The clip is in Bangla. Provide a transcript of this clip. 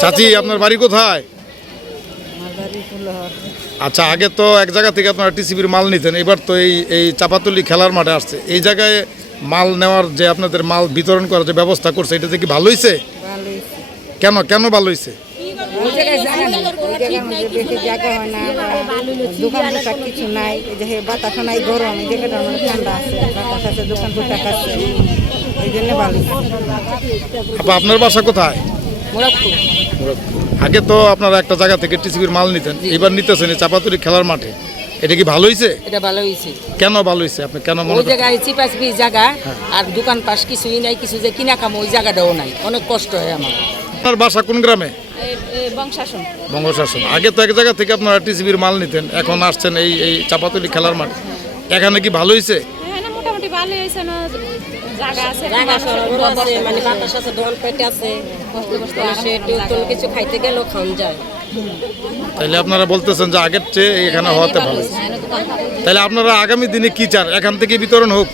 চাচি, আপনার বাড়ি কোথায়? আচ্ছা, আগে তো এক জায়গা থেকে আপনারা টিসিবির মাল নিতেন, এবার তো এই চাপাতলি খেলার মাঠে আসছে, এই জায়গায় মাল নেওয়ার যে আপনাদের মাল বিতরণ করার যে ব্যবস্থা করছে, এটা কি ভালো হয়েছে? কেন কেন ভালো হয়েছে? আপনার বাসা কোথায়? আগে তো আপনারা একটা জায়গা থেকে টিসিবির মাল নিতেন, এবার নিতেছেন এই চাপাতলি খেলার মাঠে, এটা কি ভালো হয়েছে? এটা ভালো হয়েছে। কেন ভালো হয়েছে আপনি কেন মনে ওই জায়গায় চিপাচিপি জায়গা আর দোকান পাশ কিছুই নাই, কিছু যে কিনা খামো ওই জায়গাটাও নাই, অনেক কষ্ট হয় আমার। আপনার বাসা কোন গ্রামে? বংশাসন। বঙ্গশাসন। আগে তো এক জায়গা থেকে আপনারা টিসিবির মাল নিতেন, এখন আসছেন এই চাপাতলি খেলার মাঠ, এখানে কি ভালো হয়েছে? মোটামুটি ভালো হয়েছে না, জায়গা আছে, মানে বাতাস আছে, দোকান পেটে আছে, কিছু খাইতে গেলেও খাওয়া যায়। তাহলে আপনারা বলতেছেন যে আগের চেয়ে এখানে হওয়াতে ভালো। তাহলে আপনারা আগামী দিনে কি চান, এখান থেকে বিতরণ হোক?